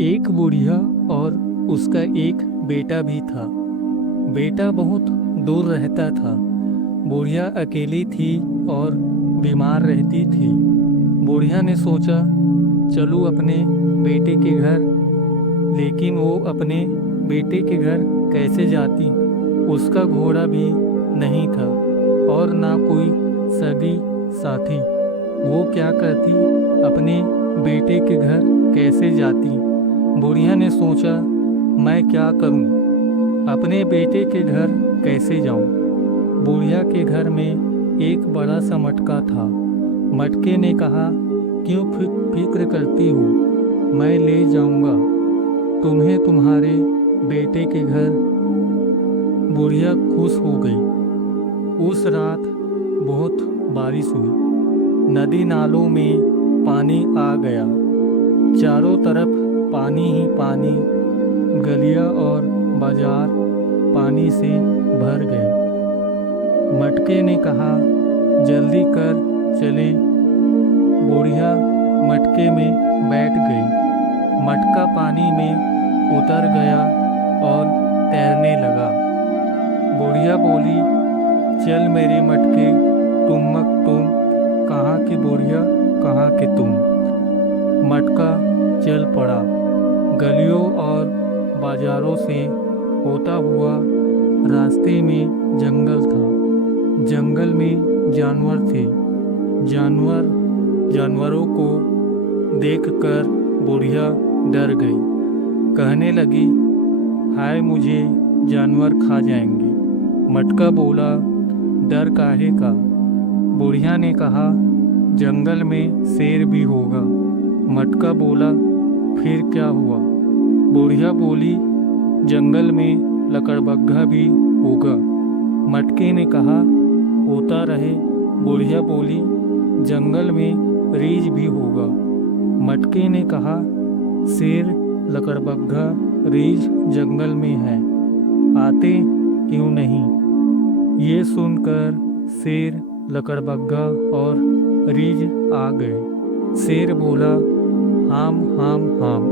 एक बुढ़िया और उसका एक बेटा भी था। बेटा बहुत दूर रहता था। बुढ़िया अकेली थी और बीमार रहती थी। बुढ़िया ने सोचा, चलूँ अपने बेटे के घर। लेकिन वो अपने बेटे के घर कैसे जाती? उसका घोड़ा भी नहीं था और ना कोई सगी साथी। वो क्या करती? अपने बेटे के घर कैसे जाती? बुढ़िया ने सोचा, मैं क्या करूं? अपने बेटे के घर कैसे जाऊं? बुढ़िया के घर में एक बड़ा सा मटका था। मटके ने कहा, क्यों फिक्र करती हो? मैं ले जाऊंगा तुम्हें तुम्हारे बेटे के घर। बुढ़िया खुश हो गई। उस रात बहुत बारिश हुई। नदी नालों में पानी आ गया। चारों तरफ पानी ही पानी। गलियां और बाजार पानी से भर गए। मटके ने कहा, जल्दी कर चले। बुढ़िया मटके में बैठ गई। मटका पानी में उतर गया और तैरने लगा। बुढ़िया बोली, चल मेरे मटके तुम कहाँ की बुढ़िया कहाँ के तुम। मटका चल पड़ा। गलियों और बाजारों से होता हुआ रास्ते में जंगल था। जंगल में जानवर थे। जानवरों को देखकर बुढ़िया डर गई। कहने लगी, हाय मुझे जानवर खा जाएंगे। मटका बोला, डर काहे का? बुढ़िया ने कहा, जंगल में शेर भी होगा। मटका बोला, फिर क्या हुआ? बुढ़िया बोली, जंगल में लकड़बग्घा भी होगा। मटके ने कहा, होता रहे। बुढ़िया बोली, जंगल में रीछ भी होगा। मटके ने कहा, शेर लकड़बग्घा रीछ जंगल में है, आते क्यों नहीं? ये सुनकर शेर लकड़बग्घा और रीछ आ गए। शेर बोला, हाम हाम हाम,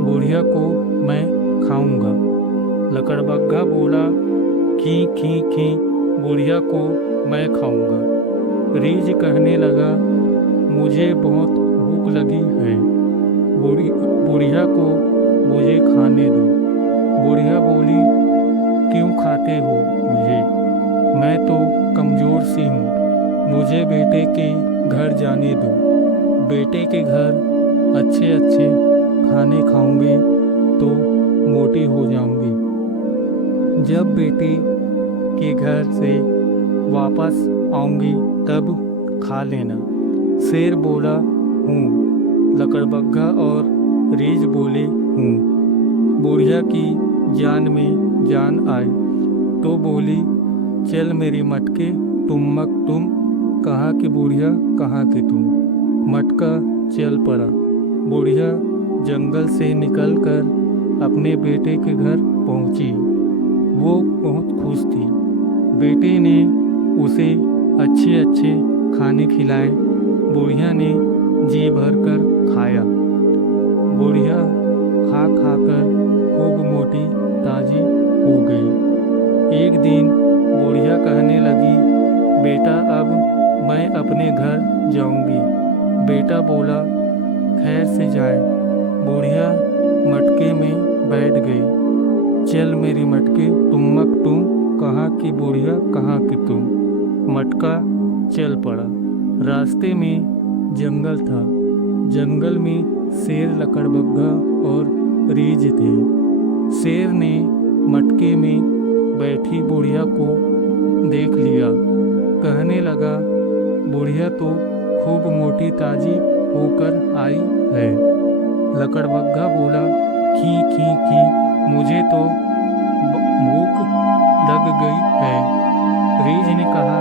बुढ़िया को मैं खाऊंगा। लकड़बग्घा बोला, खी खी खी, बुढ़िया को मैं खाऊंगा। रीछ कहने लगा, मुझे बहुत भूख लगी है, बुढ़िया को मुझे खाने दो। बुढ़िया बोली, क्यों खाते हो मुझे? मैं तो कमज़ोर सी हूँ। मुझे बेटे के घर जाने दो। बेटे के घर अच्छे अच्छे खाने खाऊंगी तो मोटी हो जाऊंगी। जब बेटे के घर से वापस आऊंगी तब खा लेना। शेर बोला, हूँ। लकड़बग्घा और रीछ बोले, हूँ। बुढ़िया की जान में जान आई तो बोली, चल मेरी मटके तुम कहाँ की बुढ़िया कहाँ की तुम। मटका चल पड़ा। बुढ़िया जंगल से निकलकर अपने बेटे के घर पहुंची। वो बहुत खुश थी। बेटे ने उसे अच्छे अच्छे खाने खिलाए। बुढ़िया ने जी भरकर खाया। बुढ़िया खा खा कर खूब मोटी ताजी हो गई। एक दिन बुढ़िया कहने लगी, बेटा अब मैं अपने घर जाऊंगी। बेटा बोला, खैर से जाए। बुढ़िया मटके में बैठ गई। चल मेरी मटके तुम कहाँ की बुढ़िया कहाँ की तुम। मटका चल पड़ा। रास्ते में जंगल था। जंगल में शेर लकड़बग्घा और रीछ थे। शेर ने मटके में बैठी बुढ़िया को देख लिया। कहने लगा, बुढ़िया तो खूब मोटी ताजी होकर आई है। लकड़बग्घा बोला, खी खी खी, मुझे तो भूख लग गई है। रीछ ने कहा,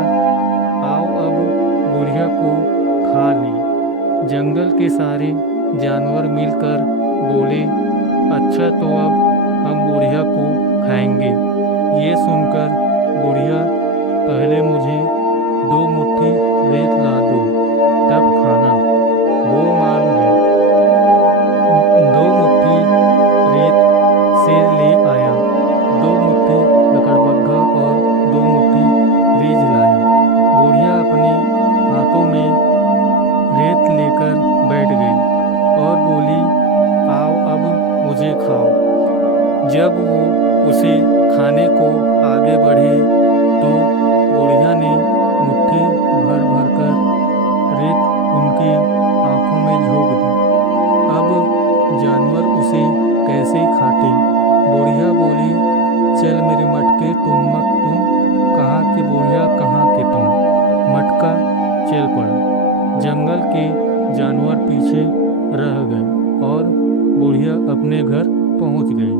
आओ अब बुढ़िया को खा ले। जंगल के सारे जानवर मिलकर बोले, अच्छा तो अब हम बुढ़िया को खाएंगे। ये सुनकर बुढ़िया, पहले मुझे 2 मुट्ठी रेत ला दो तब खाना। वो मान गई। 2 मुट्ठी खाओ। जब वो उसे खाने को आगे बढ़े तो बुढ़िया ने मुट्ठी भर भर कर रेत उनकी आंखों में झोंक दी। अब जानवर उसे कैसे खाते? बुढ़िया बोली, चल मेरे मटके तुम कहाँ के बुढ़िया कहाँ के तुम। मटका चल पड़ा। जंगल के जानवर पीछे रह गए और बुढ़िया अपने घर पहुंच गई।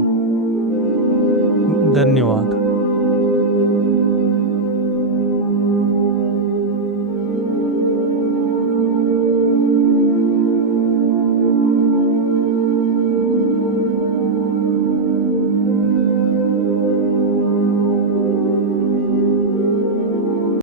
धन्यवाद।